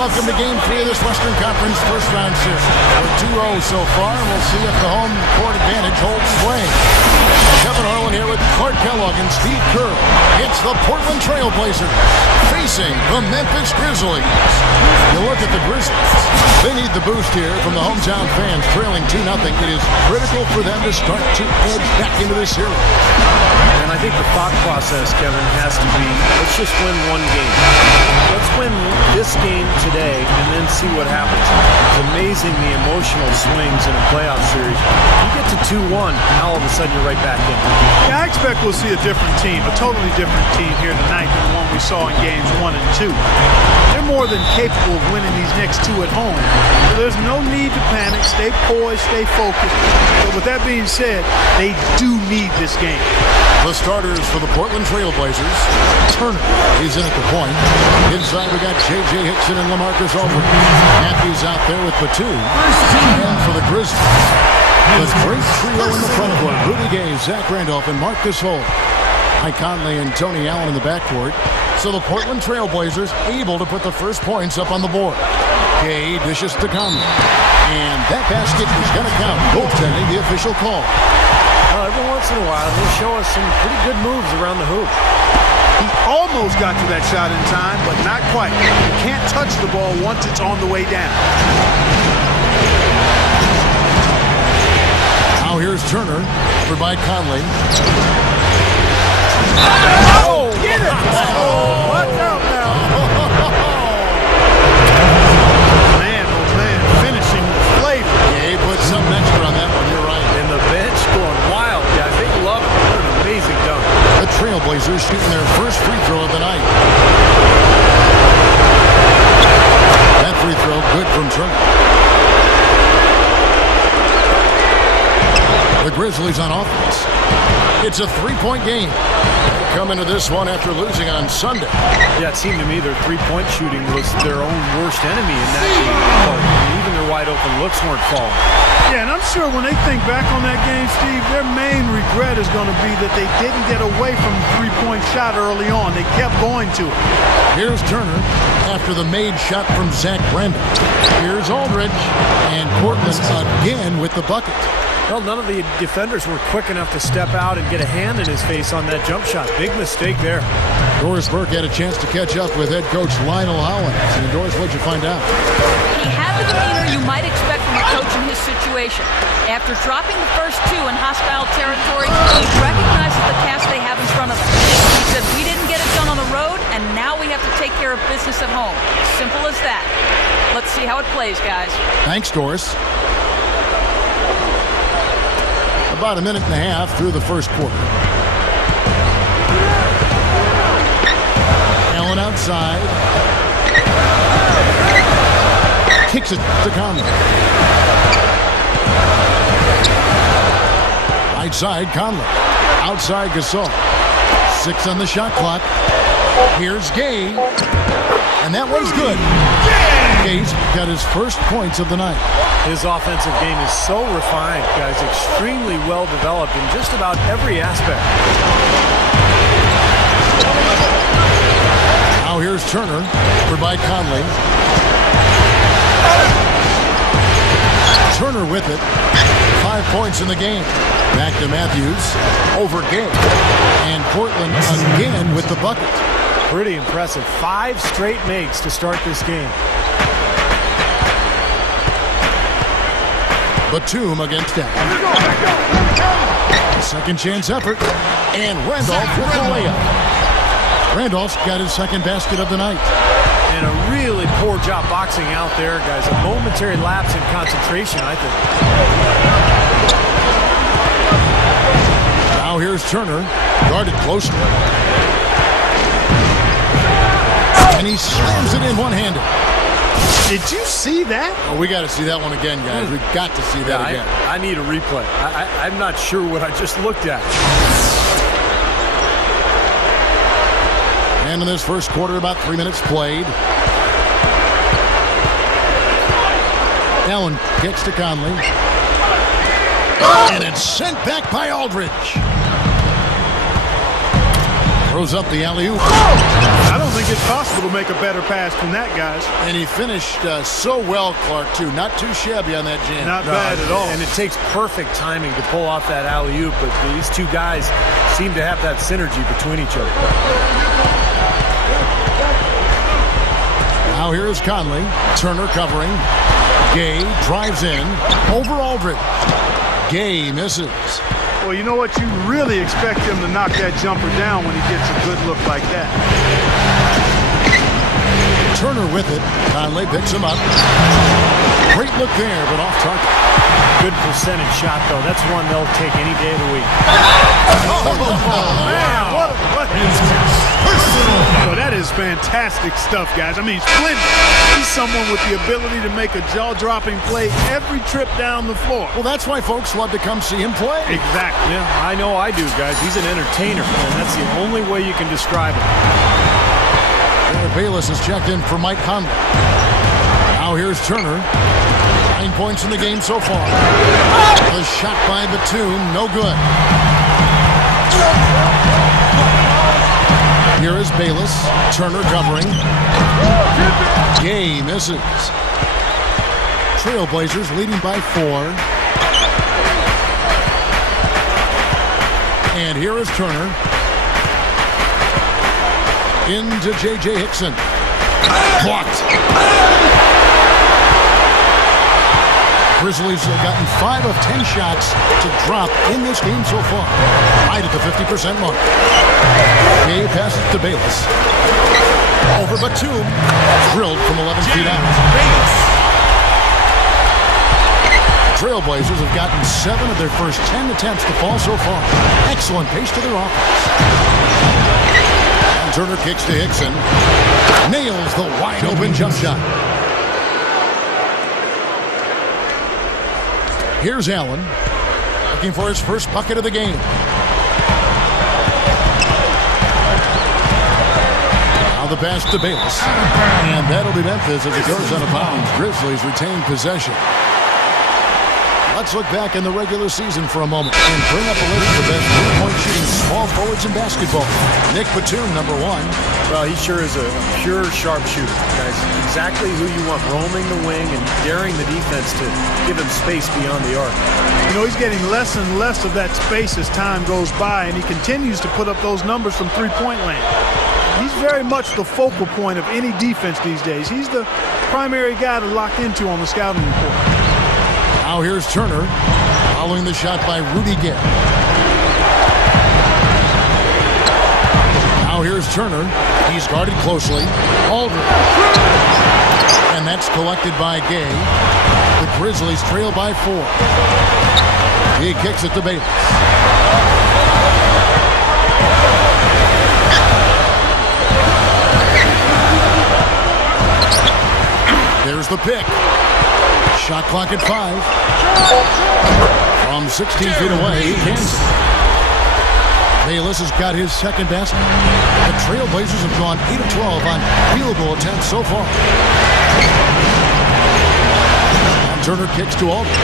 welcome to Game 3 of this Western Conference first-round series. We're 2-0 so far, and we'll see if the home court advantage holds sway. Kevin Harlan here with Clark Kellogg and Steve Kerr. It's the Portland Trail Blazers facing the Memphis Grizzlies. You look at the Grizzlies. They need the boost here from the hometown fans, trailing 2-0. It is critical for them to start to edge back into this series. And I think the thought process, Kevin, has to be, let's just win one game. Let's win this game today and then see what happens. It's amazing the emotional swings in a playoff series. You get to 2-1, and all of a sudden you're right back in. Yeah, I expect we'll see a different team, a totally different team here tonight than the one we saw in games 1 and 2. They're more than capable of winning these next two at home. So there's no need to panic. Stay poised, stay focused. But with that being said, they do need this game. The starters for the Portland Trail Blazers. Turner, he's in at the point. Inside we got J.J. Hickson and LaMarcus Aldridge. Matthews out there with Batum. And for the Grizzlies, the great trio in the front court. Rudy Gay, Zach Randolph, and Marcus Holt. Mike Conley and Tony Allen in the backcourt. So the Portland Trail Blazers able to put the first points up on the board. Gay dishes to Conley. And that basket is going to count. Goaltending, the official call. Well, every once in a while, he'll show us some pretty good moves around the hoop. He almost got to that shot in time, but not quite. You can't touch the ball once it's on the way down. Now here's Turner, for by Conley. Oh, get it! Oh, watch out now. Man, oh man, finishing with flavor. Yeah, he put something extra on that one, you're right. And the bench going wild, guys. They love it. What an amazing dunk. The Trailblazers shooting their first free throw of the night. That free throw good from Turner. The Grizzlies on offense. It's a three-point game. They come into this one after losing on Sunday. Yeah, it seemed to me their three-point shooting was their own worst enemy in that game. Even their wide-open looks weren't falling. Yeah, and I'm sure when they think back on that game, Steve, their main regret is going to be that they didn't get away from the three-point shot early on. They kept going to it. Here's Turner after the made shot from Zach Brandon. Here's Aldridge, and Portland again with the bucket. Well, none of the defenders were quick enough to step out and get a hand in his face on that jump shot. Big mistake there. Doris Burke had a chance to catch up with head coach Lionel Hollins. And Doris, what'd you find out? He had the demeanor you might expect from a coach in his situation. After dropping the first two in hostile territory, he recognizes the task they have in front of them. He said, we didn't get it done on the road, and now we have to take care of business at home. Simple as that. Let's see how it plays, guys. Thanks, Doris. About a minute and a half through the first quarter. Allen outside. Kicks it to Conley. Right side, Conley. Outside, Gasol. 6 on the shot clock. Here's Gay. And that one's good. Gay's got his first points of the night. His offensive game is so refined, guys. Extremely well developed in just about every aspect. Now here's Turner for by Conley. Turner with it. 5 points in the game. Back to Matthews. Over Gay. And Portland again with the bucket. Pretty impressive. 5 straight makes to start this game. Batum against that. Second chance effort. And Randolph with the layup. Randolph's got his second basket of the night. And a really poor job boxing out there, guys. A momentary lapse in concentration, I think. Now here's Turner. Guarded closely. And he slams it in one-handed. Did you see that? Oh, we got to see that one again, guys. We've got to see that again. I need a replay. I'm not sure what I just looked at. And in this first quarter, about 3 minutes played. Allen gets to Conley. And it's sent back by Aldridge. Throws up the alley-oop. I don't think it's possible to make a better pass than that, guys. And he finished so well, Clark, too. Not too shabby on that jam. Not bad at all. And it takes perfect timing to pull off that alley-oop, but these two guys seem to have that synergy between each other. Now here's Conley. Turner covering. Gay drives in. Over Aldridge. Gay misses. Well, you know what? You really expect him to knock that jumper down when he gets a good look like that. Turner with it. Conley picks him up. Great look there, but off target. Good percentage shot, though. That's one they'll take any day of the week. Man, what well, that is fantastic stuff, guys. I mean, splendid. He's someone with the ability to make a jaw-dropping play every trip down the floor. Well, that's why folks love to come see him play. Exactly. Yeah, I know I do, guys. He's an entertainer, and that's the only way you can describe it. Bayless has checked in for Mike Conley. Now here's Turner. 9 points in the game so far. The shot by Batum, no good. Here is Bayless. Turner covering. Gay misses. Trailblazers leading by 4. And here is Turner. Into J.J. Hickson. Blocked. Grizzlies have gotten 5 of 10 shots to drop in this game so far. Right at the 50% mark. Gay passes to Bayless. Over Batum. Drilled from 11 feet out. Trailblazers have gotten 7 of their first 10 attempts to fall so far. Excellent pace to their offense. And Turner kicks to Hickson. Nails the wide open jump shot. Here's Allen, looking for his first bucket of the game. Now the pass to Bayless. And that'll be Memphis as it goes out of bounds. Grizzlies retain possession. Let's look back in the regular season for a moment and bring up a list of the best three-point shooting small forwards in basketball. Nick Batum, number 1. Well, he sure is a pure sharpshooter, guys. Exactly who you want roaming the wing and daring the defense to give him space beyond the arc. You know, he's getting less and less of that space as time goes by, and he continues to put up those numbers from three-point land. He's very much the focal point of any defense these days. He's the primary guy to lock into on the scouting report. Now here's Turner, following the shot by Rudy Gay. Now here's Turner. He's guarded closely. Aldridge. And that's collected by Gay. The Grizzlies trail by 4. He kicks it to Bayless. There's the pick. Shot clock at 5. From 16 feet away, he cans it. Bayless has got his second basket. The Trailblazers have gone 8 of 12 on field goal attempts so far. And Turner kicks to Aldridge.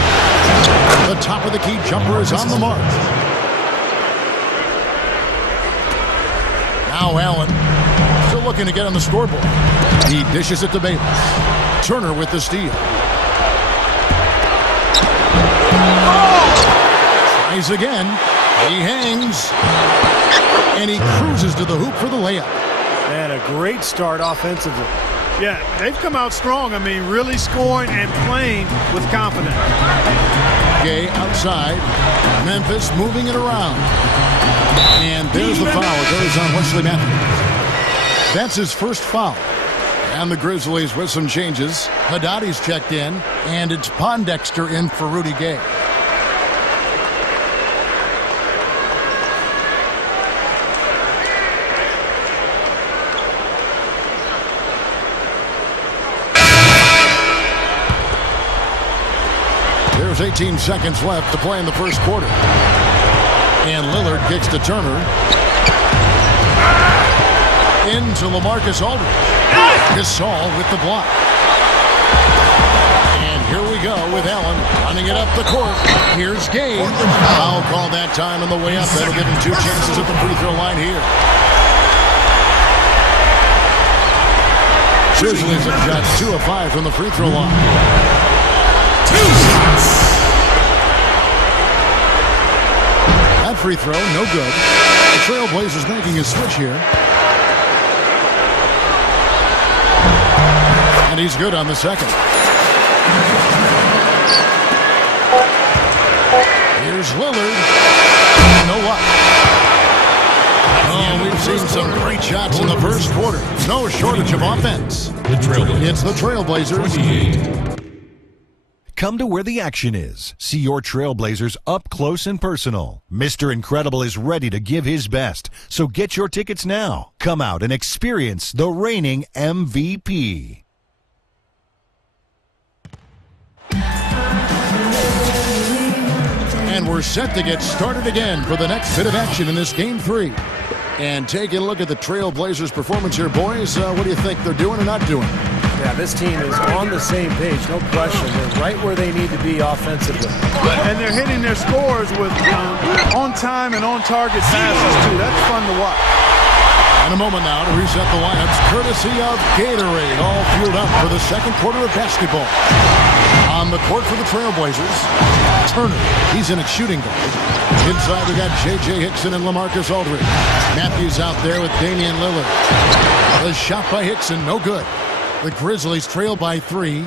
The top of the key jumper is on the mark. Now Allen, still looking to get on the scoreboard. He dishes it to Bayless. Turner with the steal. Tries again. He hangs. And he cruises to the hoop for the layup. Man, a great start offensively. Yeah, they've come out strong. I mean, really scoring and playing with confidence. Gay outside. Memphis moving it around. And there's the foul. It goes on Wesley Matthews. That's his first foul. And the Grizzlies with some changes. Haddadi's checked in. And it's Pondexter in for Rudy Gay. There's 18 seconds left to play in the first quarter. And Lillard kicks to Turner. Into LaMarcus Aldridge. Gasol with the block. And here we go with Allen running it up the court. Here's Gay. Foul call that time on the way up. That'll give him 2 chances at the free throw line here. Grizzlies have shot 2 of 5 from the free throw line. 2 shots. That free throw, no good. The Trailblazers making a switch here. And he's good on the second. Here's Lillard. You know what? Oh, we've seen some great shots in the first quarter. No shortage of offense. It's the Trailblazers. 28. Come to where the action is. See your Trailblazers up close and personal. Mr. Incredible is ready to give his best, so get your tickets now. Come out and experience the reigning MVP. And we're set to get started again for the next bit of action in this Game 3. And taking a look at the Trailblazers' performance here, boys. What do you think they're doing or not doing? Yeah, this team is on the same page, no question. They're right where they need to be offensively. And they're hitting their scores with on-time and on-target passes, too. That's fun to watch. In a moment now to reset the lineups, courtesy of Gatorade, all fueled up for the second quarter of basketball. On the court for the Trailblazers, Turner, he's in at shooting guard. Inside we got J.J. Hickson and LaMarcus Aldridge. Matthews out there with Damian Lillard. The shot by Hickson, no good. The Grizzlies trail by 3.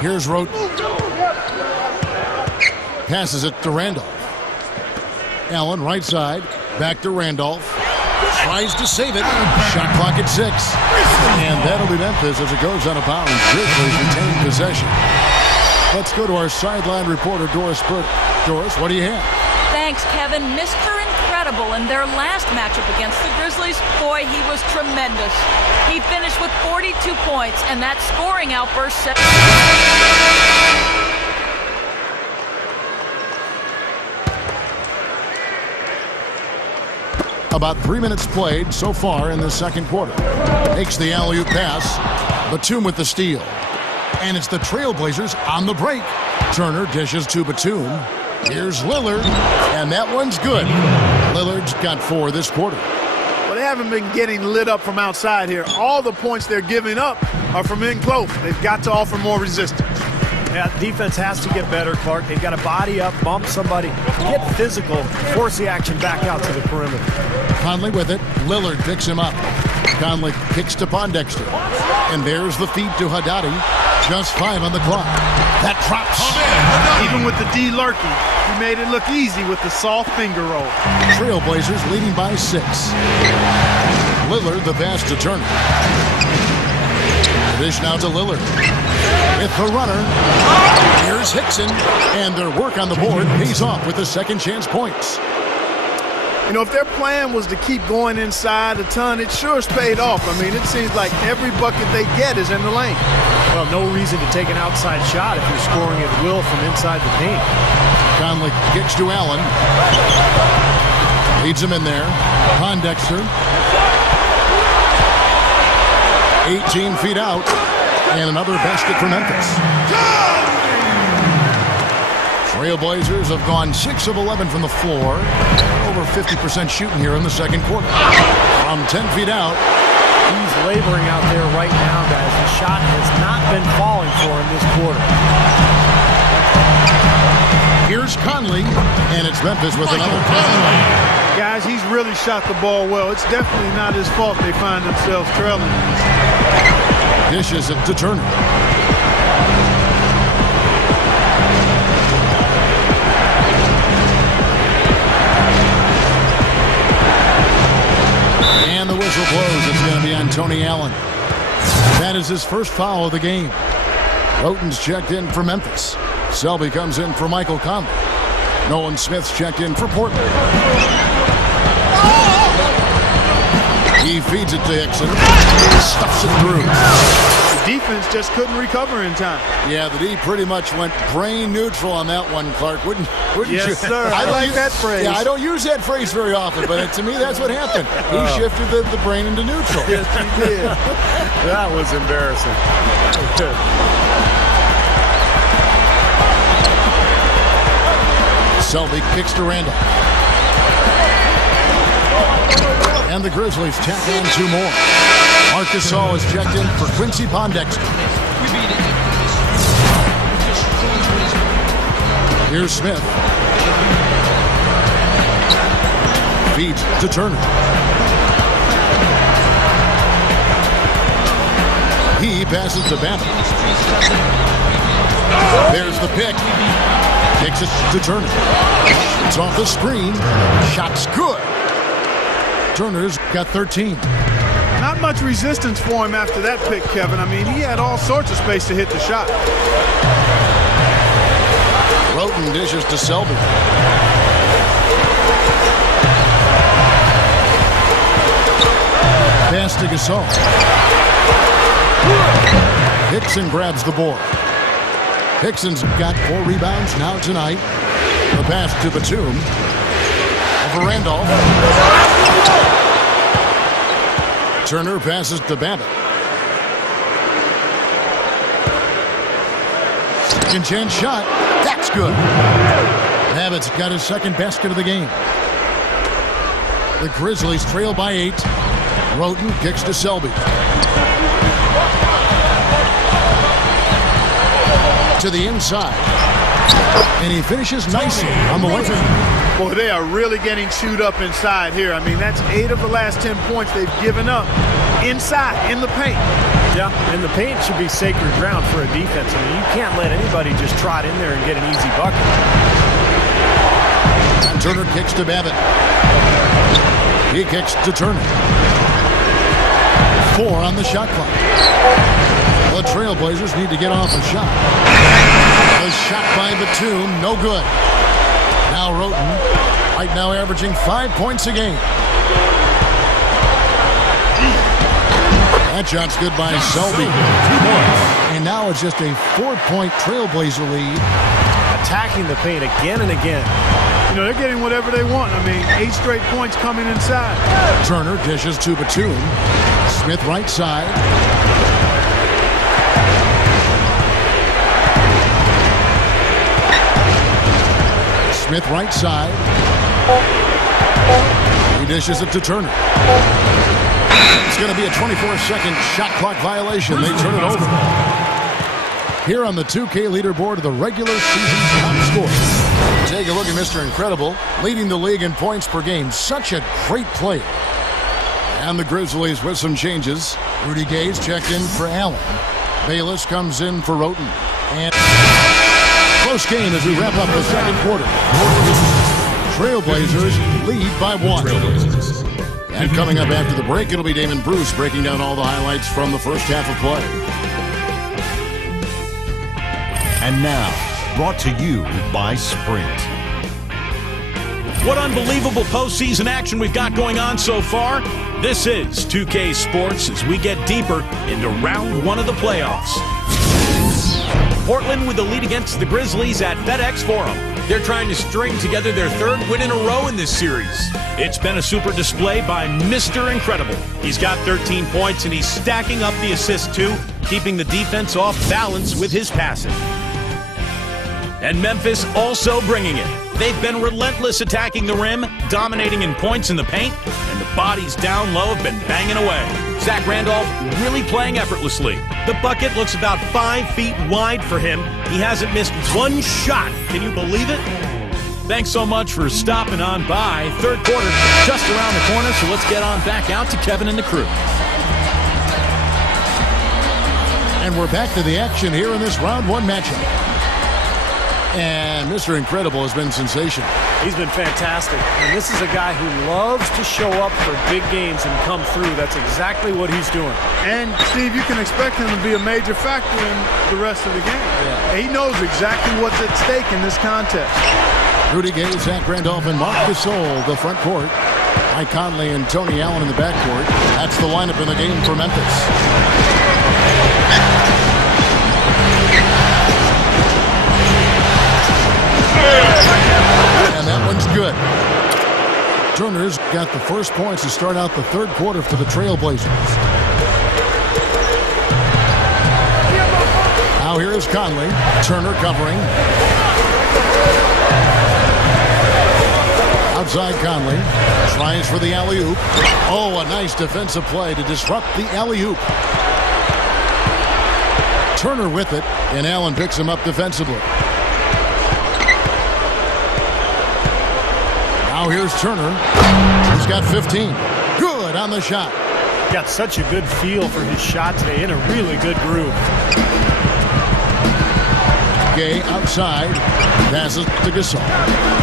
Here's Roten. Passes it to Randolph. Allen, right side. Back to Randolph. Tries to save it. Shot clock at 6. And that'll be Memphis as it goes out of bounds. Grizzlies retain possession. Let's go to our sideline reporter, Doris Burke. Doris, what do you have? Thanks, Kevin. Mr. Incredible in their last matchup against the Grizzlies. Boy, he was tremendous. He finished with 42 points, and that scoring outburst set... About 3 minutes played so far in the second quarter. Takes the alley-oop pass. Batum with the steal. And it's the Trailblazers on the break. Turner dishes to Batum. Here's Lillard. And that one's good. Lillard's got 4 this quarter. Well, they haven't been getting lit up from outside here. All the points they're giving up are from in close. They've got to offer more resistance. Yeah, defense has to get better, Clark. They've got to body up, bump somebody, get physical, force the action back out to the perimeter. Conley with it. Lillard picks him up. Conley kicks to Pondexter. And there's the feed to Haddadi. Just 5 on the clock. That drops. Even with the D lurking, he made it look easy with the soft finger roll. Trailblazers leading by 6. Lillard the pass to Turner. Dish now to Lillard. With the runner. Here's Hickson. And their work on the board pays off with the second chance points. You know, if their plan was to keep going inside a ton, it sure has paid off. I mean, it seems like every bucket they get is in the lane. Well, no reason to take an outside shot if you're scoring at will from inside the paint. Conley kicks to Allen. Leads him in there. Pondexter. 18 feet out. And another basket for Memphis. Trailblazers have gone 6 of 11 from the floor. Over 50% shooting here in the second quarter. From 10 feet out. He's laboring out there right now, guys. The shot has not been falling for him this quarter. Here's Conley, and it's Memphis with another. Guys, he's really shot the ball well. It's definitely not his fault they find themselves trailing. Dishes it to Turner. And the whistle blows. It's going to be on Tony Allen. That is his first foul of the game. Roten's checked in for Memphis. Selby comes in for Michael Conley. Nolan Smith's checked in for Portland. He feeds it to Hickson. Stuffs it through. The defense just couldn't recover in time. Yeah, the D pretty much went brain neutral on that one, Clark. Wouldn't yes, you? Sir. I like that phrase. Yeah, I don't use that phrase very often, but to me, that's what happened. He shifted the brain into neutral. Yes, he did. That was embarrassing. Selby kicks to Randall. And the Grizzlies tack on 2 more. Marcus All is checked in for Quincy Pondexter. Here's Smith. Feeds to Turner. He passes to Bennett. There's the pick. Kicks it to Turner. It's off the screen. Shot's good. Turner's got 13. Not much resistance for him after that pick, Kevin. I mean, he had all sorts of space to hit the shot. Roten dishes to Selby. Pass to Gasol. Hickson grabs the board. Hickson's got 4 rebounds now tonight. The pass to Batum. Over Randolph. Turner passes to Babbitt. Second chance shot. That's good. Babbitt's got his second basket of the game. The Grizzlies trail by 8. Roten kicks to Selby. To the inside. And he finishes nicely on the way. Boy, they are really getting chewed up inside here. I mean, that's 8 of the last 10 points they've given up inside, in the paint. Yeah, and the paint should be sacred ground for a defense. I mean, you can't let anybody just trot in there and get an easy bucket. Turner kicks to Babbitt. He kicks to Turner. 4 on the shot clock. The Trailblazers need to get off a shot. The shot by Batum, no good. Now Roten, right now averaging 5 points a game. That shot's good by Selby. 2 points. And now it's just a 4-point Trailblazer lead. Attacking the paint again and again. You know, they're getting whatever they want. I mean, 8 straight points coming inside. Turner dishes to Batum. Smith right side. Smith right side. He dishes it to Turner. It's going to be a 24-second shot clock violation. They turn it over. Here on the 2K leaderboard of the regular season top score. Take a look at Mr. Incredible, leading the league in points per game. Such a great player. And the Grizzlies with some changes. Rudy Gay's checked in for Allen. Bayless comes in for Roten. And close game as we wrap up the second quarter. Trailblazers lead by 1. And coming up after the break, it'll be Damon Bruce breaking down all the highlights from the first half of play. And now, brought to you by Sprint. What unbelievable postseason action we've got going on so far. This is 2K Sports as we get deeper into round 1 of the playoffs. Portland with the lead against the Grizzlies at FedEx Forum. They're trying to string together their 3rd win in a row in this series. It's been a super display by Mr. Incredible. He's got 13 points and he's stacking up the assists too, keeping the defense off balance with his passing. And Memphis also bringing it. They've been relentless attacking the rim, dominating in points in the paint, and the bodies down low have been banging away. Zach Randolph really playing effortlessly. The bucket looks about 5 feet wide for him. He hasn't missed 1 shot. Can you believe it? Thanks so much for stopping on by. 3rd quarter just around the corner, so let's get on back out to Kevin and the crew. And we're back to the action here in this round 1 matchup. And Mr. Incredible has been sensational. He's been fantastic. And this is a guy who loves to show up for big games and come through. That's exactly what he's doing. And, Steve, you can expect him to be a major factor in the rest of the game. Yeah. He knows exactly what's at stake in this contest. Rudy Gay, Zach Randolph, and Marc Gasol, the front court. Mike Conley and Tony Allen in the backcourt. That's the lineup in the game for Memphis. And that one's good. Turner's got the first points to start out the 3rd quarter for the Trailblazers. Now here is Conley. Turner covering. Outside Conley. Tries for the alley-oop. Oh, a nice defensive play to disrupt the alley-oop. Turner with it, and Allen picks him up defensively. Now here's Turner. He's got 15. Good on the shot. Got such a good feel for his shot today, in a really good groove. Gay outside. Passes to Gasol.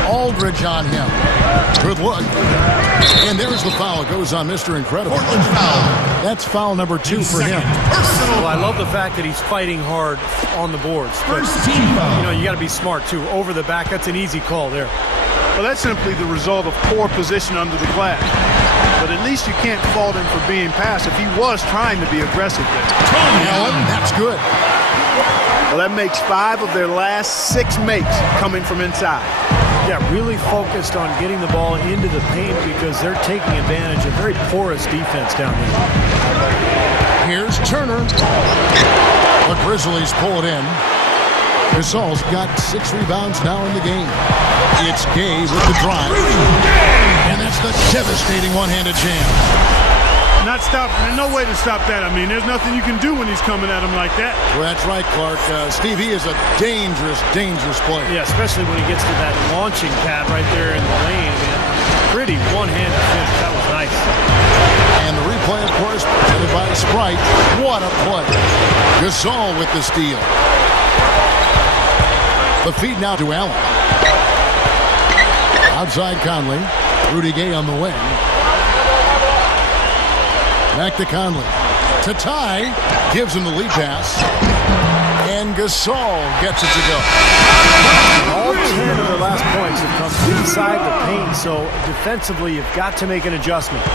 Aldridge on him. Good look. And there's the foul. It goes on Mr. Incredible. Portland foul. That's foul number 2 for him. Well, I love the fact that he's fighting hard on the boards. But, you know, you got to be smart, too. Over the back, that's an easy call there. Well, that's simply the result of poor position under the glass. But at least you can't fault him for being passive. He was trying to be aggressive there. Allen, that's good. Well, that makes 5 of their last 6 makes coming from inside. Yeah, really focused on getting the ball into the paint because they're taking advantage of very porous defense down there. Here's Turner. The Grizzlies pull it in. Gasol's got 6 rebounds now in the game. It's Gay with the drive. And that's the devastating one-handed jam. Not stop. There's no way to stop that. I mean, there's nothing you can do when he's coming at him like that. Well, that's right, Clark. Steve, he is a dangerous, dangerous player. Yeah, especially when he gets to that launching pad right there in the lane. Man. Pretty one-handed finish. That was nice. And the replay, of course, presented by Sprite. What a play. Gasol with the steal. The feed now to Allen. Outside Conley. Rudy Gay on the wing. Back to Conley. To Ty. Gives him the lead pass. And Gasol gets it to go. All 10 of their last points have come inside the paint, so defensively you've got to make an adjustment.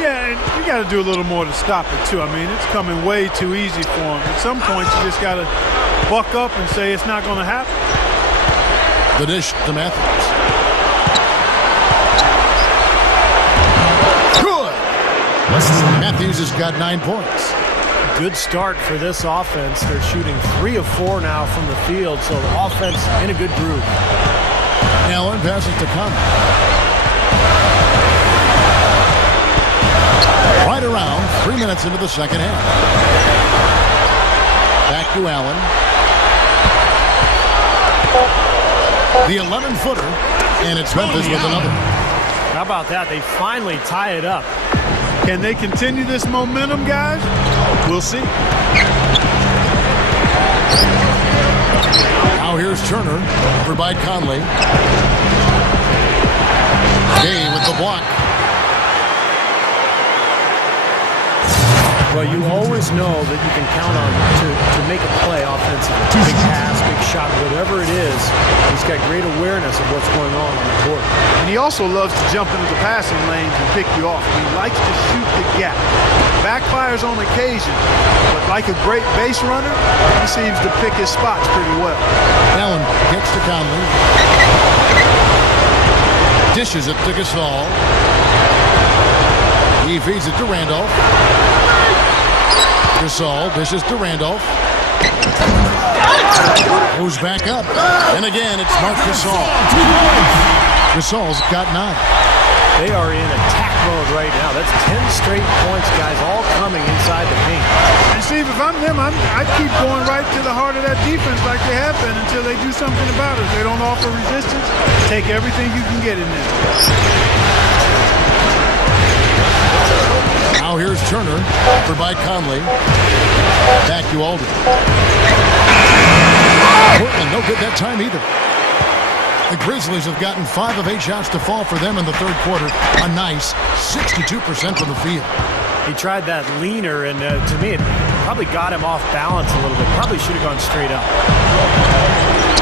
Yeah, and you got to do a little more to stop it, too. I mean, it's coming way too easy for him. At some points, you just got to buck up and say it's not going to happen. The dish to Matthews. Good. Matthews has got 9 points. Good start for this offense. They're shooting 3 of 4 now from the field, so the offense in a good groove. Allen passes to Conley. Right around 3 minutes into the second half. Back to Allen. The 11-footer, and it's Memphis with another. How about that? They finally tie it up. Can they continue this momentum, guys? We'll see. Now here's Turner, over by Conley. Gay with the block. Well, you always know that you can count on to make a play offensively. Big pass, big shot, whatever it is. He's got great awareness of what's going on the court. And he also loves to jump into the passing lanes and pick you off. He likes to shoot the gap. Backfires on occasion, but like a great base runner, he seems to pick his spots pretty well. Allen gets to Conley. Dishes it to Gasol. He feeds it to Randolph. Gasol dishes to Randolph. Goes back up. And again, it's Marc Gasol. Gasol's got 9. They are in attack mode right now. That's 10 straight points, guys, all coming inside the paint. And Steve, if I'm them, I'd keep going right to the heart of that defense like they have been until they do something about it. If they don't offer resistance, take everything you can get in there. Now here's Turner, over by Conley. Back to Aldridge. Portland no good that time either. The Grizzlies have gotten 5 of 8 shots to fall for them in the third quarter. A nice 62% from the field. He tried that leaner, and to me, it probably got him off balance a little bit. Probably should have gone straight up.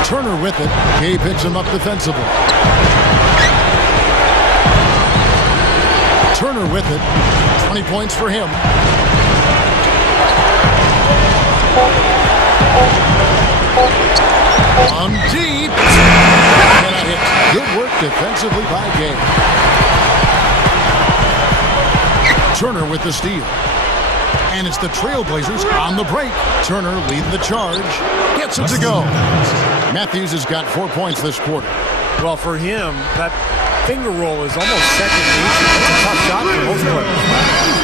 Turner with it. Gay picks him up defensively. Turner with it. 20 points for him. On deep. And a hit. Good work defensively by Gay. Turner with the steal. And it's the Trailblazers on the break. Turner leading the charge. Gets it to go. Matthews has got 4 points this quarter. Well, for him, that finger roll is almost second nature. It's a tough shot for most players.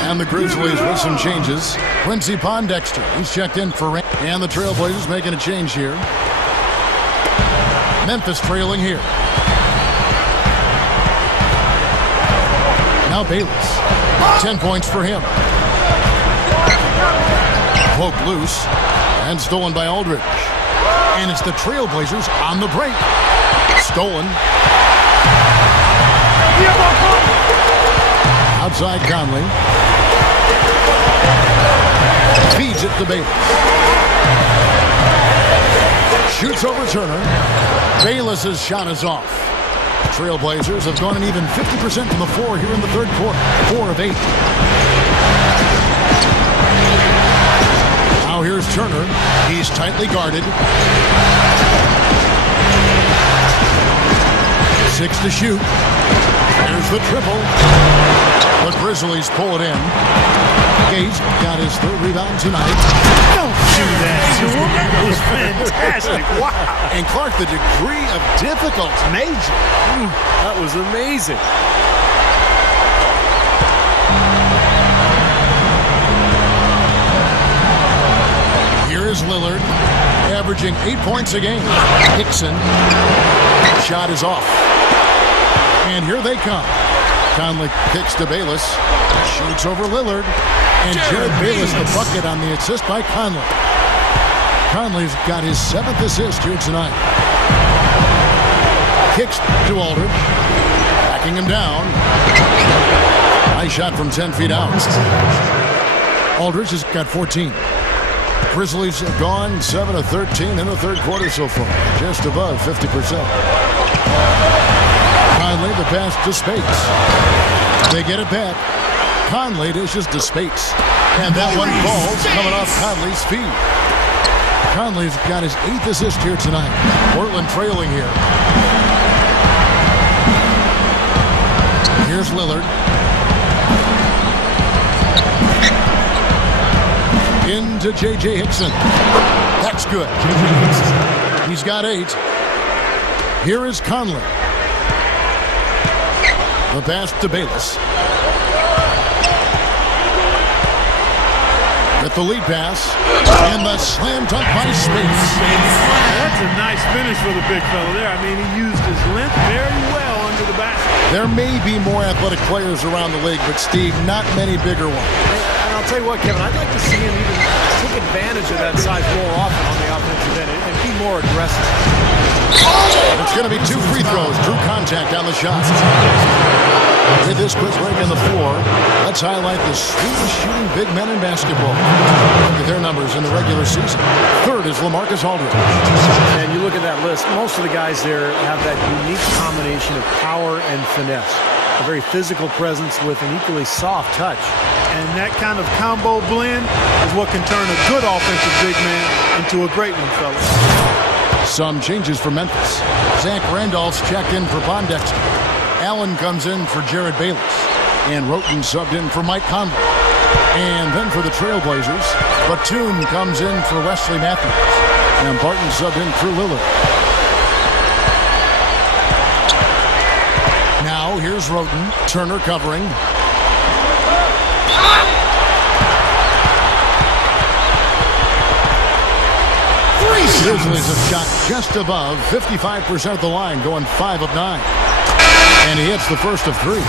And the Grizzlies with some changes. Quincy Pondexter, he's checked in for Rand. And the Trailblazers making a change here. Memphis trailing here. Now Bayless. 10 points for him. Poked loose and stolen by Aldridge. And it's the Trailblazers on the break. Stolen. Outside Conley. Feeds it to Bayless. Shoots over Turner. Bayless's shot is off. Trailblazers have gone an even 50% from the floor here in the third quarter. 4 of 8. Now here's Turner. He's tightly guarded. 6 to shoot. There's the triple. The Grizzlies pull it in. Gage got his third rebound tonight. Don't do that to him. That was fantastic. Wow. And Clark, the degree of difficulty. Major. That was amazing. Here is Lillard, averaging 8 points a game. Hickson. Shot is off. And here they come. Conley kicks to Bayless. Shoots over Lillard. And Jared Bayless the bucket on the assist by Conley. Conley's got his 7th assist here tonight. Kicks to Aldridge. Backing him down. Nice shot from 10 feet out. Aldridge has got 14. Grizzlies have gone 7 of 13 in the third quarter so far. Just above 50%. Conley the pass to Spates. They get it back. Conley dishes to Spates. And that one falls coming off Conley's feet. Conley's got his 8th assist here tonight. Portland trailing here. Here's Lillard. Into J.J. Hickson. That's good. He's got 8. Here is Conley. The pass to Bayless. With the lead pass. And the slam dunk by Spates. That's a nice finish for the big fella there. I mean, he used his length very well under the basket. There may be more athletic players around the league, but Steve, not many bigger ones. And I'll tell you what, Kevin, I'd like to see him even take advantage of that size more often on the offensive end and be more aggressive. It's going to be 2 free throws. Drew contact on the shot. With this quick break on the floor, let's highlight the sweetest shooting big men in basketball. Look at their numbers in the regular season. Third is LaMarcus Aldridge. And you look at that list, most of the guys there have that unique combination of power and finesse. A very physical presence with an equally soft touch. And that kind of combo blend is what can turn a good offensive big man into a great one, fellas. Some changes for Memphis. Zach Randolph's checked in for Pondexter. Allen comes in for Jared Bayless. And Roten subbed in for Mike Conley. And then for the Trailblazers, Batum comes in for Wesley Matthews. And Barton subbed in for Lillard. Now here's Roten. Turner covering. Grizzlies have shot just above 55% of the line, going 5 of 9. And he hits the first of 3.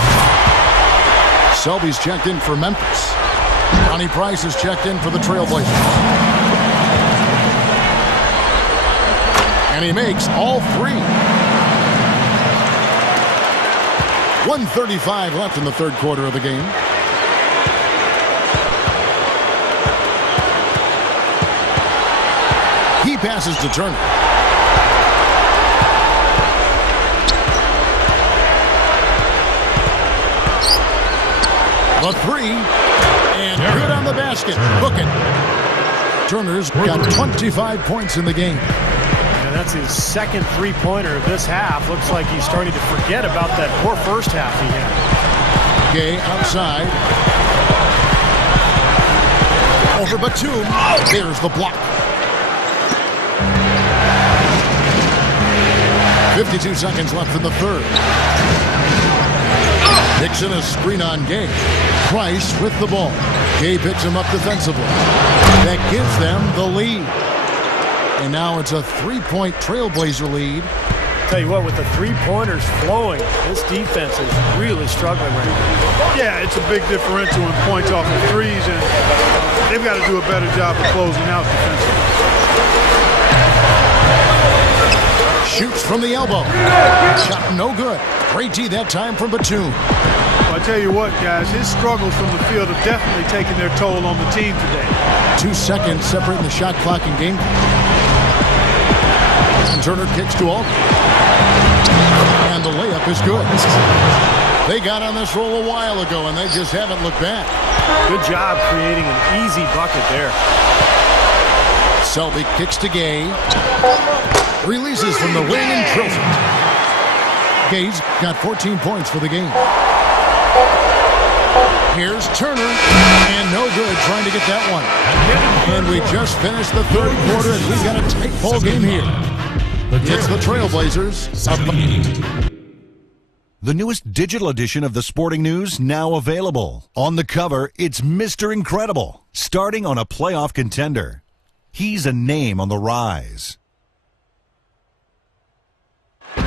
Selby's checked in for Memphis. Ronnie Price is checked in for the Trailblazers. And he makes all 3. 1:35 left in the third quarter of the game. He passes to Turner. The 3. And good on the basket. Book it. Turner's got 25 points in the game. And that's his second three-pointer of this half. Looks like he's starting to forget about that poor first half he had. Gay outside. Over Batum. There's the block. 52 seconds left in the third. Dixon a screen on Gay. Price with the ball. Gay picks him up defensively. That gives them the lead. And now it's a 3-point Trailblazer lead. Tell you what, with the three-pointers flowing, this defense is really struggling right now. Yeah, it's a big differential in points off of threes, and they've got to do a better job of closing out defensively. Shoots from the elbow. Shot no good. Great D that time from Batum. Well, I tell you what, guys, his struggles from the field have definitely taken their toll on the team today. 2 seconds separating the shot clock and game. And Turner kicks to Aldridge. And the layup is good. They got on this roll a while ago, and they just haven't looked back. Good job creating an easy bucket there. Selby kicks to Gay. Releases from the wing and drills it. Gay's got 14 points for the game. Here's Turner, and no good trying to get that one. And we just finished the third quarter, and we've got a tight ball game here. It's the Trailblazers. The newest digital edition of the Sporting News now available. On the cover, it's Mr. Incredible, starting on a playoff contender. He's a name on the rise.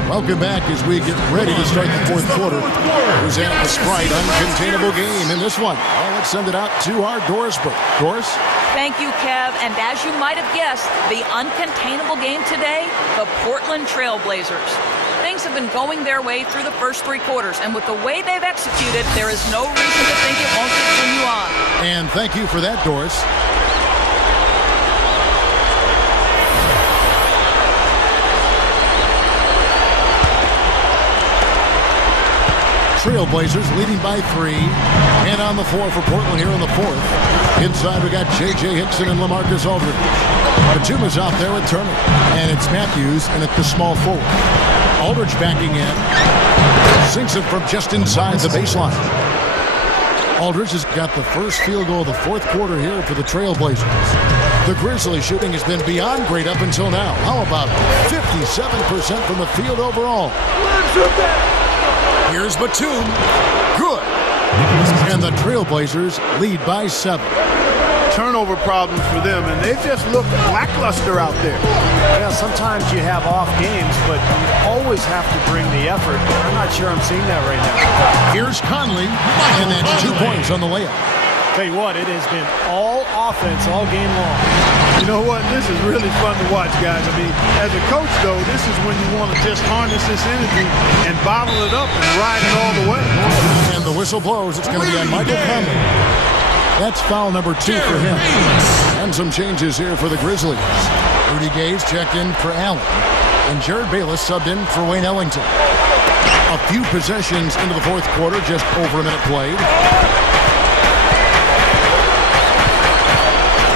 Welcome back as we get ready to start the fourth quarter. Present the Sprite uncontainable game in this one. Well, let's send it out to our Doris Burke. Doris? Thank you, Kev. And as you might have guessed, the uncontainable game today, the Portland Trailblazers. Things have been going their way through the first 3 quarters, and with the way they've executed, there is no reason to think it won't continue on. And thank you for that, Doris. Trailblazers leading by 3. And on the floor for Portland here in the fourth. Inside we got J.J. Hickson and LaMarcus Aldridge. Batum is out there with Turner. And it's Matthews and at the small forward. Aldridge backing in. Sinks it from just inside the baseline. Aldridge has got the first field goal of the fourth quarter here for the Trailblazers. The Grizzlies shooting has been beyond great up until now. How about 57% from the field overall? Here's Batum. Good. And the Trailblazers lead by 7. Turnover problems for them, and they've just looked lackluster out there. Yeah, sometimes you have off games, but you always have to bring the effort. I'm not sure I'm seeing that right now. Here's Conley, and that's 2 points on the layup. Tell you what, it has been all offense all game long. You know what? This is really fun to watch, guys. I mean, as a coach, though, this is when you want to just harness this energy and bottle it up and ride it all the way. And the whistle blows. It's going to be on Michael Conley. That's foul number 2 for him. And some changes here for the Grizzlies. Rudy Gay's checked in for Allen. And Jared Bayless subbed in for Wayne Ellington. A few possessions into the fourth quarter, just over a minute played.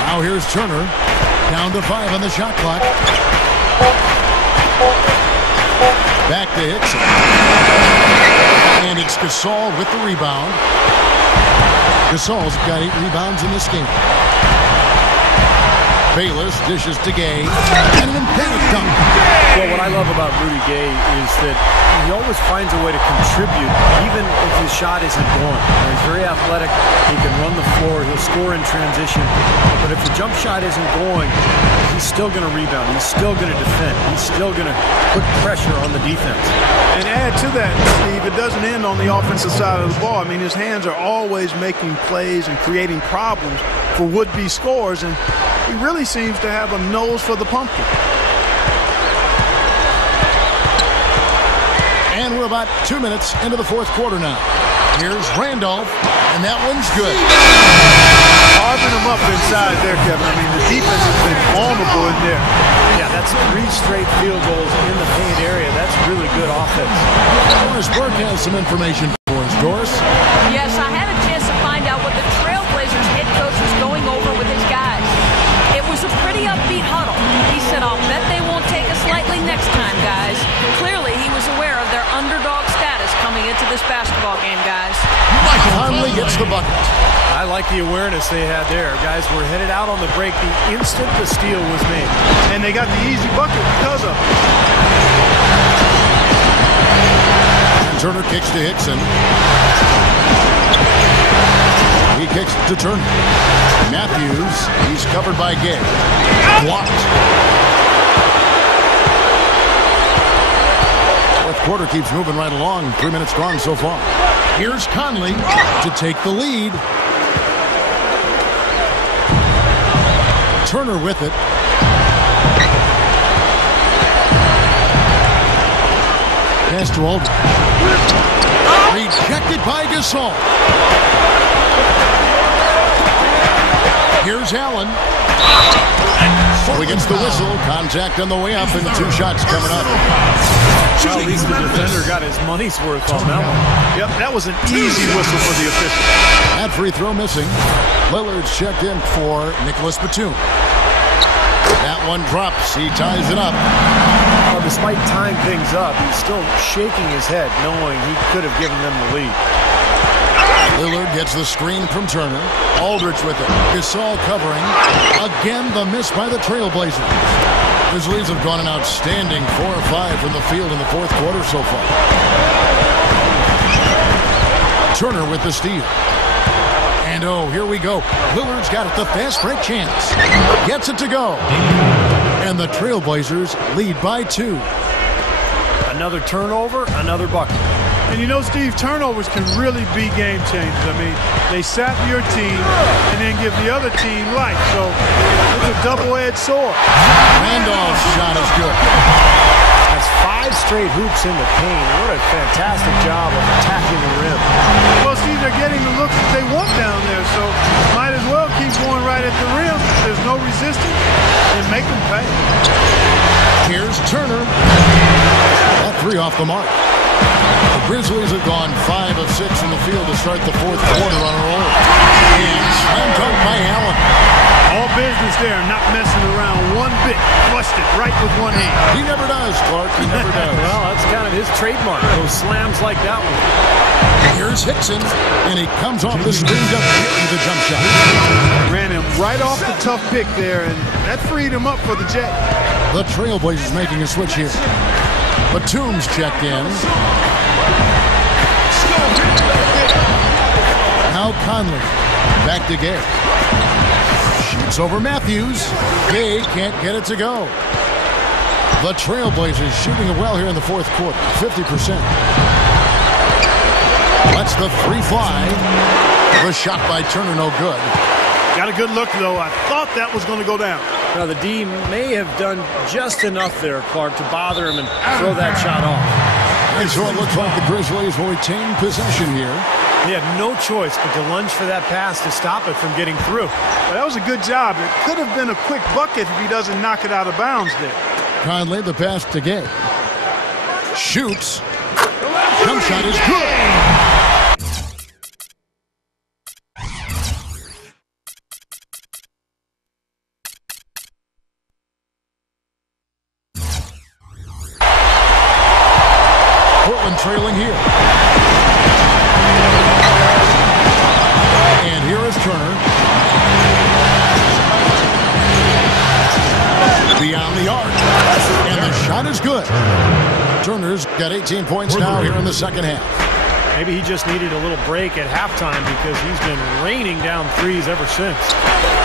Now here's Turner. Down to 5 on the shot clock. Back to Hickson. And it's Gasol with the rebound. Gasol's got 8 rebounds in this game. Bayless dishes to Gay. And an emphatic dunk. Well, what I love about Rudy Gay is that he always finds a way to contribute, even if his shot isn't going. He's very athletic. He can run the floor. He'll score in transition. But if the jump shot isn't going, he's still going to rebound. He's still going to defend. He's still going to put pressure on the defense. And add to that, Steve, it doesn't end on the offensive side of the ball. I mean, his hands are always making plays and creating problems for would-be scorers, and he really seems to have a nose for the pumpkin. And we're about 2 minutes into the fourth quarter now. Here's Randolph, and that one's good. Carving them up inside there, Kevin. I mean, the defense has been vulnerable in there. Yeah, that's 3 straight field goals in the paint area. That's really good offense. Doris Burke has some information for us. Doris? Yes, I had a chance to find out what the Trailblazers head coach was going over with his guys. It was a pretty upbeat huddle. He said, I'll bet they won't take us lightly next time, guys. Clearly, he was aware of their underdog status coming into this basketball game, guys. Conley gets the bucket. I like the awareness they had there. Guys were headed out on the break the instant the steal was made. And they got the easy bucket because of it. And Turner kicks to Hickson. He kicks to Turner. Matthews, he's covered by Gay. Blocked. Fourth quarter keeps moving right along. 3 minutes gone so far. Here's Conley to take the lead. Turner with it. Pass to Aldridge. Rejected by Gasol. Here's Allen. So he gets the whistle. Contact on the way up, and the 2 shots coming up. Well, at least the defender got his money's worth on that one. Yep, that was an easy whistle for the official. That free throw missing. Lillard's checked in for Nicholas Batum. That one drops. He ties it up. Well, despite tying things up, he's still shaking his head, knowing he could have given them the lead. Lillard gets the screen from Turner. Aldridge with it. Gasol covering. Again, the miss by the Trailblazers. Grizzlies have gone an outstanding 4 or 5 from the field in the fourth quarter so far. Turner with the steal. And oh, here we go. Lillard's got it, the fast break chance. Gets it to go. And the Trailblazers lead by 2. Another turnover, another bucket. And you know, Steve, turnovers can really be game changers. I mean, they sap your team and then give the other team life. So it's a double-edged sword. Randolph's shot is good. That's 5 straight hoops in the paint. What a fantastic job of attacking the rim. Well, Steve, they're getting the looks that they want down there, so might as well keep going right at the rim. There's no resistance, and make them pay. Here's Turner. That 3 off the mark. The Grizzlies have gone 5 of 6 in the field to start the fourth quarter on a roll. And slam dunk by Allen. All business there, not messing around one bit. Flushed it right with one hand. He never does, Clark. He never does. Well, that's kind of his trademark, those slams like that one. Here's Hickson, and he comes off the screen to hit the jump shot. Ran him right off the tough pick there, and that freed him up for the Jet. The Trailblazers making a switch here. Batum's checked in. Now Conley. Back to Gay. Shoots over Matthews. Gay can't get it to go. The Trailblazers shooting it well here in the fourth quarter. 50%. That's the 3 fly. The shot by Turner, no good. Got a good look, though. I thought that was going to go down. Now, the D may have done just enough there, Clark, to bother him and throw that shot off. And so it looks like the Grizzlies will retain possession here. He had no choice but to lunge for that pass to stop it from getting through. Well, that was a good job. It could have been a quick bucket if he doesn't knock it out of bounds there. Conley, the pass to Gay. Shoots. Jump shot is good. Portland trailing here. And here is Turner. Beyond the arc. And the shot is good. Turner's got 18 points now here in the second half. Maybe he just needed a little break at halftime because he's been raining down threes ever since.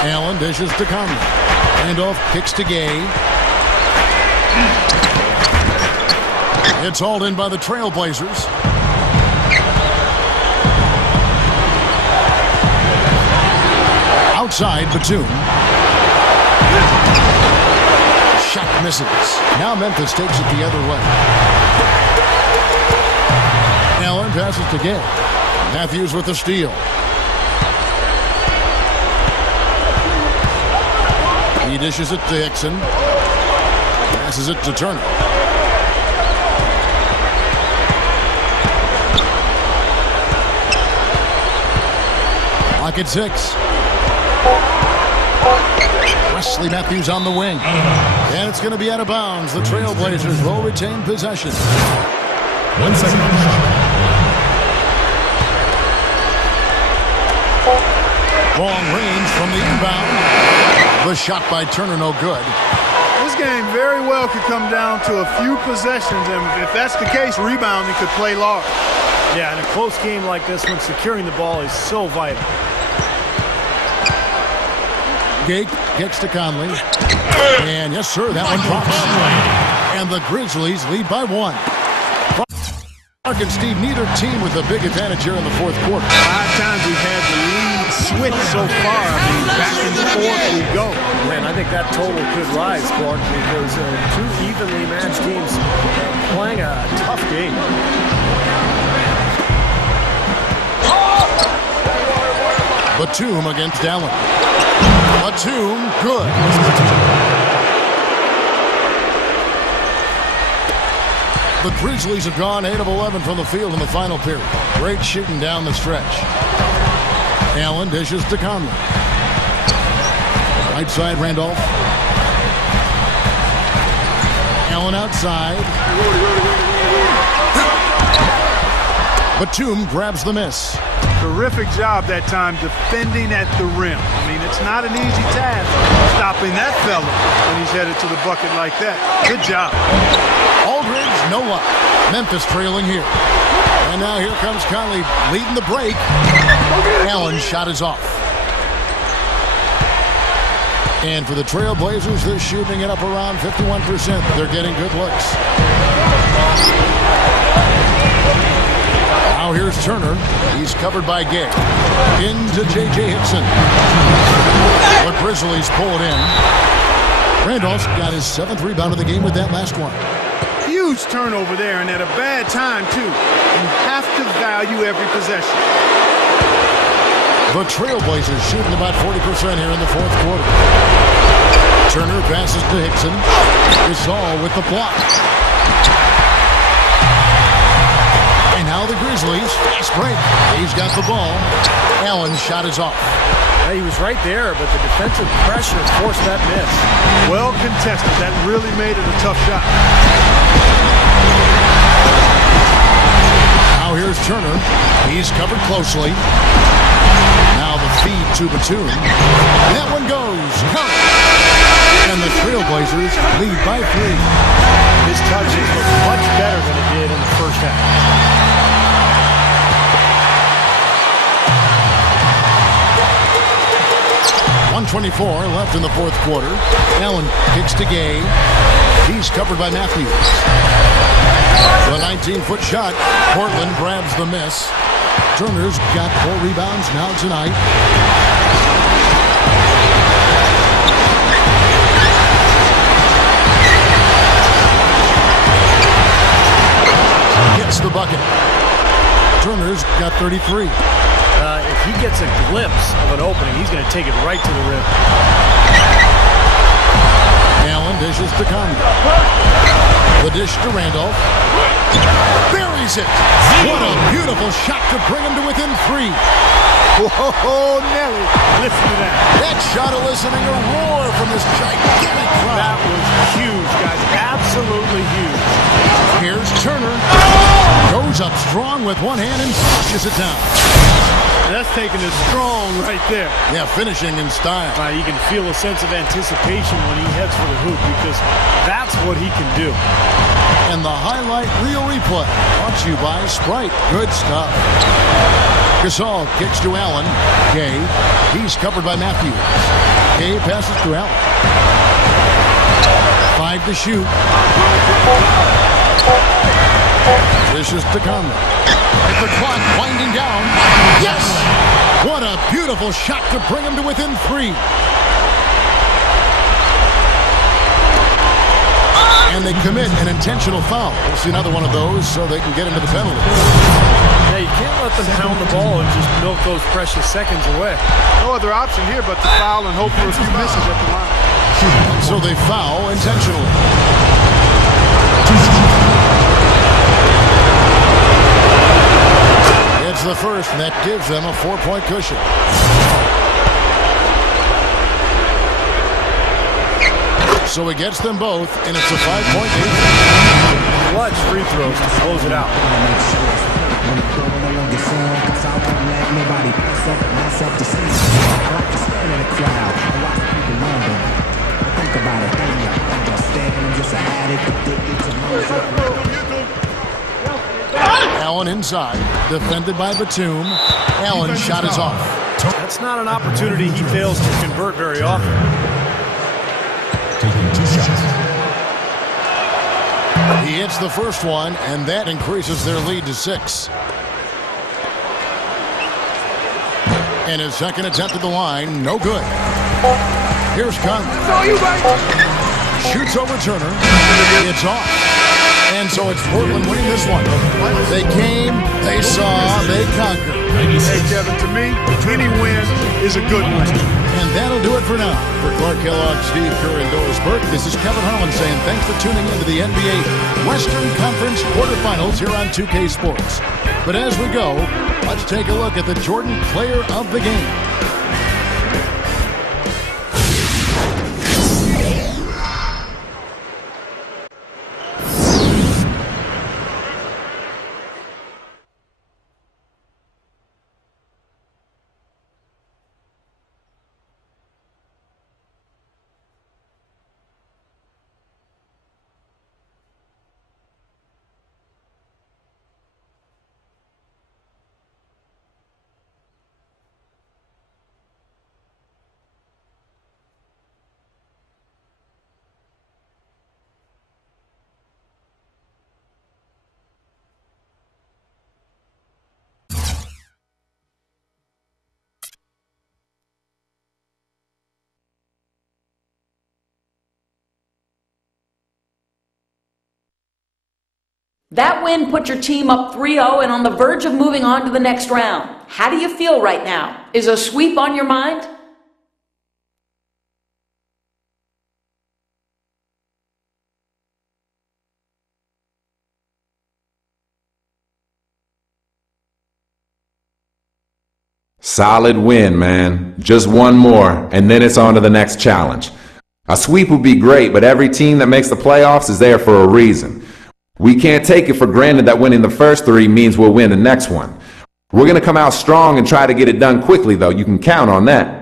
Allen dishes to Conley. Randolph kicks to Gay. It's hauled in by the Trailblazers. Outside, Batum. Shot misses. Now Memphis takes it the other way. Allen passes to Gay. Matthews with the steal. He dishes it to Hickson. Passes it to Turner. Clock at 6. Wesley Matthews on the wing. And it's going to be out of bounds. The Trailblazers will retain possession. 1 second. Long range from the inbound. The shot by Turner, no good. This game very well could come down to a few possessions, and if that's the case, rebounding could play large. Yeah, in a close game like this one, securing the ball is so vital. Gake gets to Conley. And yes, sir, that one drops. And the Grizzlies lead by 1. Mark and Steve, neither team with a big advantage here in the fourth quarter. 5 times we've had the lead switch so far. I mean, back and forth we go. Man, I think that total could rise, Clark, because 2 evenly matched teams playing a tough game. Batum against Allen. Batum, good. The Grizzlies have gone 8 of 11 from the field in the final period. Great shooting down the stretch. Allen dishes to Conley. Right side, Randolph. Allen outside. Batum grabs the miss. Terrific job that time defending at the rim. I mean, it's not an easy task stopping that fella when he's headed to the bucket like that. Good job. Aldridge, no luck. Memphis trailing here. And now here comes Conley leading the break. Allen's shot is off. And for the Trailblazers, they're shooting it up around 51%. They're getting good looks. Now here's Turner. He's covered by Gay. Into J.J. Hickson. The Grizzlies pull it in. Randolph's got his 7th rebound of the game with that last one. Huge turnover there, and at a bad time, too. You have to value every possession. The Trailblazers shooting about 40% here in the fourth quarter. Turner passes to Hickson. Gasol with the block. And now the Grizzlies, fast break. He's got the ball. Allen's shot is off. He was right there, but the defensive pressure forced that miss. Well contested. That really made it a tough shot. Now here's Turner. He's covered closely. Now the feed to Batum. That one goes. Count. And the Trailblazers lead by 3. His touches look much better than it did in the first half. .124 left in the fourth quarter. Allen kicks to Gay. He's covered by Matthews. The 19-foot shot. Portland grabs the miss. Turner's got 4 rebounds now tonight. Gets the bucket. Turner's got 33. If he gets a glimpse of an opening, he's going to take it right to the rim. Allen dishes to Conley. The dish to Randolph. Buries it. What a beautiful shot to bring him to within 3. Whoa, Nelly. Listen to that. That shot eliciting a roar from this gigantic crowd. That was huge, guys. Absolutely huge. Here's Turner. Goes up strong with one hand and pushes it down. That's taking it strong right there. Yeah, finishing in style. You can feel a sense of anticipation when he heads for the hoop because that's what he can do. And the highlight reel replay brought to you by Sprite. Good stuff. Gasol kicks to Allen. Gay. He's covered by Matthews. Gay passes to Allen. 5 to shoot. Dishes to Conley. At the clock winding down. Yes! What a beautiful shot to bring him to within 3. And they commit an intentional foul. We'll see another one of those so they can get into the penalty. Yeah, you can't let them pound the ball and just milk those precious seconds away. No other option here but to foul and hope for a few misses at the line. So they foul intentionally. It's the first, and that gives them a 4-point cushion. So he gets them both, and it's a 5-point lead. Clutch free throws to close it out. Allen inside, defended by Batum. Allen's shot is off. That's not an opportunity he fails to convert very often. Taking 2 shots. He hits the first one, and that increases their lead to 6. And his second attempt at the line, no good. Here's Conley. Shoots over Turner. It's off. And so it's Portland winning this one. They came, they saw, they conquered. Hey, Kevin, to me, any win is a good one. And that'll do it for now. For Clark Kellogg, Steve Kerr, and Doris Burke, this is Kevin Harlan saying thanks for tuning in to the NBA Western Conference quarterfinals here on 2K Sports. But as we go, let's take a look at the Jordan Player of the Game. That win put your team up 3-0 and on the verge of moving on to the next round. How do you feel right now? Is a sweep on your mind? Solid win, man. Just one more, and then it's on to the next challenge. A sweep would be great, but every team that makes the playoffs is there for a reason. We can't take it for granted that winning the first 3 means we'll win the next one. We're going to come out strong and try to get it done quickly, though. You can count on that.